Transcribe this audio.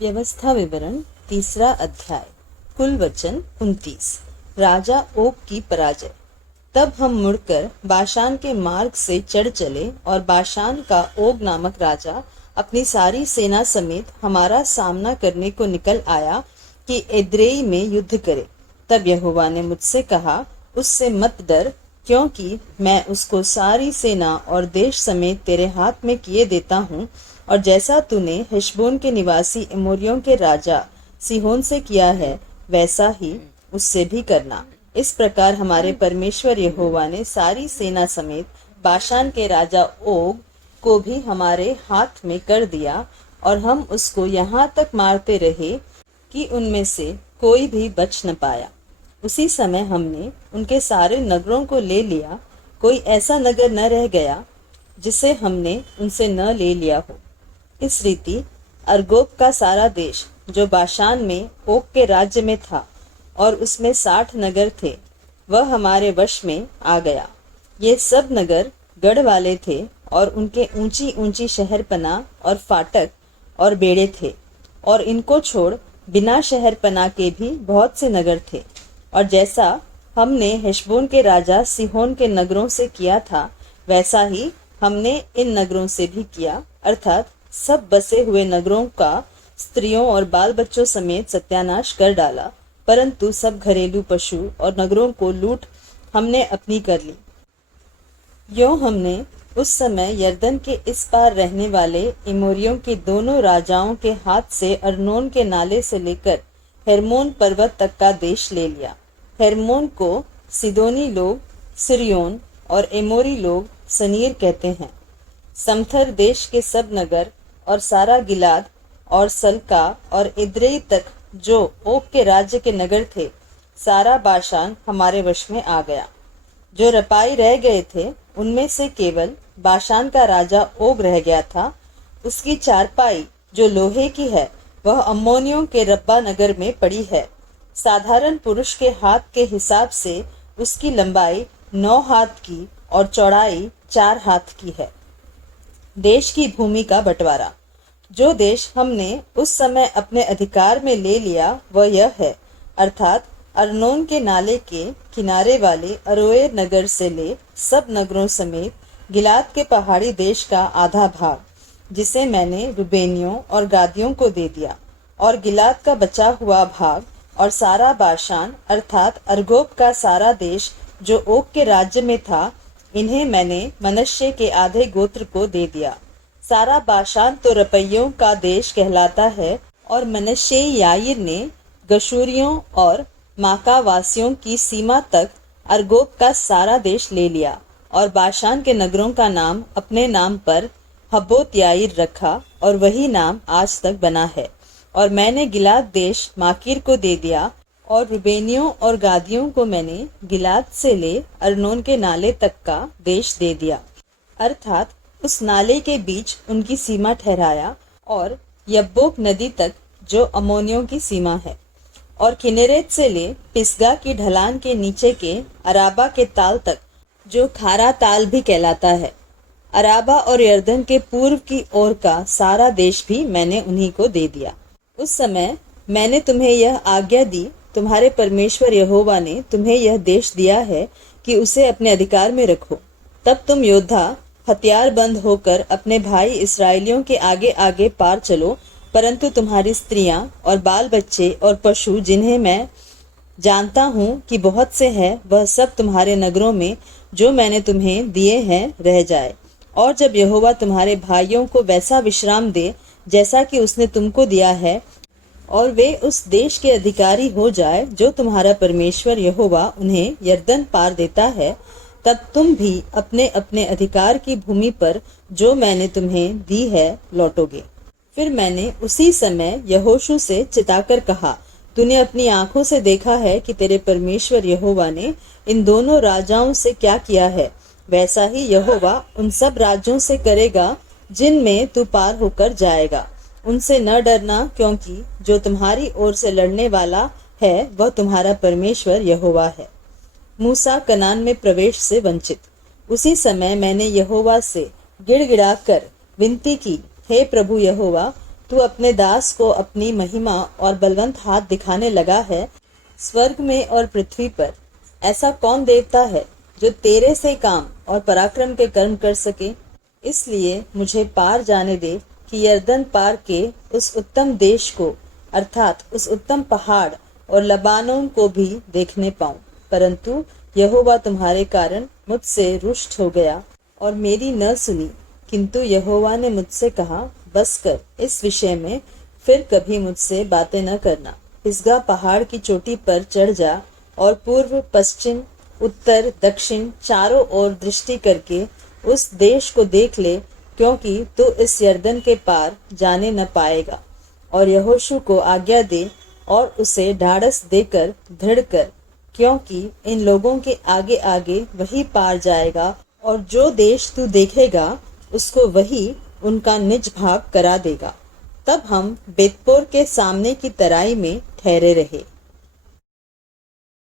व्यवस्था विवरण तीसरा अध्याय। कुल वचन 29। राजा ओग की पराजय। तब हम मुड़कर बाशान के मार्ग से चढ़ चले और बाशान का ओग नामक राजा अपनी सारी सेना समेत हमारा सामना करने को निकल आया कि एद्रेई में युद्ध करे। तब यहोवा ने मुझसे कहा, उससे मत डर, क्योंकि मैं उसको सारी सेना और देश समेत तेरे हाथ में किए देता हूँ। और जैसा तूने हेशबोन के निवासी एमोरियों के राजा सीहोन से किया है, वैसा ही उससे भी करना। इस प्रकार हमारे परमेश्वर यहोवा ने सारी सेना समेत बाशान के राजा ओग को भी हमारे हाथ में कर दिया, और हम उसको यहाँ तक मारते रहे कि उनमें से कोई भी बच न पाया। उसी समय हमने उनके सारे नगरों को ले लिया, कोई ऐसा नगर न रह गया जिसे हमने उनसे न ले लिया हो। इस रीति अर्गोब का सारा देश जो बाशान में ओग के राज्य में था और उसमें 60 नगर थे, वह हमारे वश में आ गया। ये सब नगर गढ़ वाले थे और उनके ऊंची ऊंची शहरपना और फाटक और बेड़े थे, और इनको छोड़ बिना शहरपना के भी बहुत से नगर थे। और जैसा हमने हेशबोन के राजा सीहोन के नगरों से किया था, वैसा ही हमने इन नगरों से भी किया, अर्थात सब बसे हुए नगरों का स्त्रियों और बाल बच्चों समेत सत्यानाश कर डाला। परंतु सब घरेलू पशु और नगरों को लूट हमने अपनी कर ली। यों हमने उस समय यरदन के इस पार रहने वाले एमोरियों के दोनों राजाओं के हाथ से अर्नोन के नाले से लेकर हेर्मोन पर्वत तक का देश ले लिया। हेर्मोन को सिदोनी लोग सिरियोन और एमोरी लोग सनीर कहते हैं। समथर देश के सब नगर और सारा गिलाद और सल्का और इद्रेई तक जो ओग के राज्य के नगर थे, सारा बाशान हमारे वश में आ गया। जो रपाई रह गए थे, उनमें से केवल बाशान का राजा ओग रह गया था। उसकी चारपाई जो लोहे की है, वह अम्मोनियों के रब्बा नगर में पड़ी है। साधारण पुरुष के हाथ के हिसाब से उसकी लंबाई 9 हाथ की और चौड़ाई 4 हाथ की है। देश की भूमि का बंटवारा। जो देश हमने उस समय अपने अधिकार में ले लिया, वह यह है, अर्थात अर्नोन के नाले के किनारे वाले अरोएर नगर से ले सब नगरों समेत गिलाद के पहाड़ी देश का आधा भाग, जिसे मैंने रुबेनियों और गादियों को दे दिया, और गिलाद का बचा हुआ भाग, और सारा बाशान अर्थात अर्गोब का सारा देश जो ओग के राज्य में था, इन्हें मैंने मनश्शे के आधे गोत्र को दे दिया। सारा बाशान तो रपैयों का देश कहलाता है, और मनश्शे याईर ने गशूरियों और माकावासियों की सीमा तक अर्गोब का सारा देश ले लिया, और बाशान के नगरों का नाम अपने नाम पर हब्बोत याईर रखा, और वही नाम आज तक बना है। और मैंने गिलाद देश माकीर को दे दिया, और रुबेनियों और गादियों को मैंने गिलाद से ले अर्नोन के नाले तक का देश दे दिया, अर्थात उस नाले के बीच उनकी सीमा ठहराया, और यब्बोक नदी तक जो अमोनियों की सीमा है, और किनेरेत से ले पिसगा की ढलान के नीचे के अराबा के ताल तक, जो खारा ताल भी कहलाता है। अराबा और यरदन के पूर्व की ओर का सारा देश भी मैंने उन्हीं को दे दिया। उस समय मैंने तुम्हें यह आज्ञा दी, तुम्हारे परमेश्वर यहोवा ने तुम्हें यह देश दिया है कि उसे अपने अधिकार में रखो। तब तुम योद्धा हथियार बंद होकर अपने भाई इस्राएलियों के आगे आगे पार चलो, परंतु तुम्हारी स्त्रियां और बाल बच्चे और पशु, जिन्हें मैं जानता हूँ कि बहुत से हैं, वह सब तुम्हारे नगरों में जो मैंने तुम्हें दिए हैं रह जाए। और जब यहोवा तुम्हारे भाइयों को वैसा विश्राम दे जैसा कि उसने तुमको दिया है, और वे उस देश के अधिकारी हो जाए जो तुम्हारा परमेश्वर यहोवा उन्हें यरदन पार देता है, तब तुम भी अपने अपने अधिकार की भूमि पर जो मैंने तुम्हें दी है लौटोगे। फिर मैंने उसी समय यहोशू से चिताकर कहा, तूने अपनी आंखों से देखा है कि तेरे परमेश्वर यहोवा ने इन दोनों राजाओं से क्या किया है, वैसा ही यहोवा उन सब राज्यों से करेगा जिनमें तू पार होकर जाएगा। उनसे न डरना, क्योंकि जो तुम्हारी ओर से लड़ने वाला है वह तुम्हारा परमेश्वर यहोवा है। मूसा कनान में प्रवेश से वंचित। उसी समय मैंने यहोवा से गिड़गिड़ाकर विनती की, हे प्रभु यहोवा, तू अपने दास को अपनी महिमा और बलवंत हाथ दिखाने लगा है। स्वर्ग में और पृथ्वी पर ऐसा कौन देवता है जो तेरे से काम और पराक्रम के कर्म कर सके। इसलिए मुझे पार जाने दे कि यरदन पार के उस उत्तम देश को, अर्थात उस उत्तम पहाड़ और लबानोन को भी देखने पाऊं। परंतु यहोवा तुम्हारे कारण मुझसे रुष्ट हो गया और मेरी न सुनी। किंतु यहोवा ने मुझसे कहा, बस कर, इस विषय में फिर कभी मुझसे बातें न करना। पिसगा पहाड़ की चोटी पर चढ़ जा और पूर्व, पश्चिम, उत्तर, दक्षिण चारों ओर दृष्टि करके उस देश को देख ले, क्योंकि तू इस यरदन के पार जाने न पाएगा। और यहोशू को आज्ञा दे और उसे ढाढ़स देकर दृढ़ कर, क्योंकि इन लोगों के आगे आगे वही पार जाएगा और जो देश तू देखेगा उसको वही उनका निज भाग करा देगा। तब हम बेतपोर के सामने की तराई में ठहरे रहे।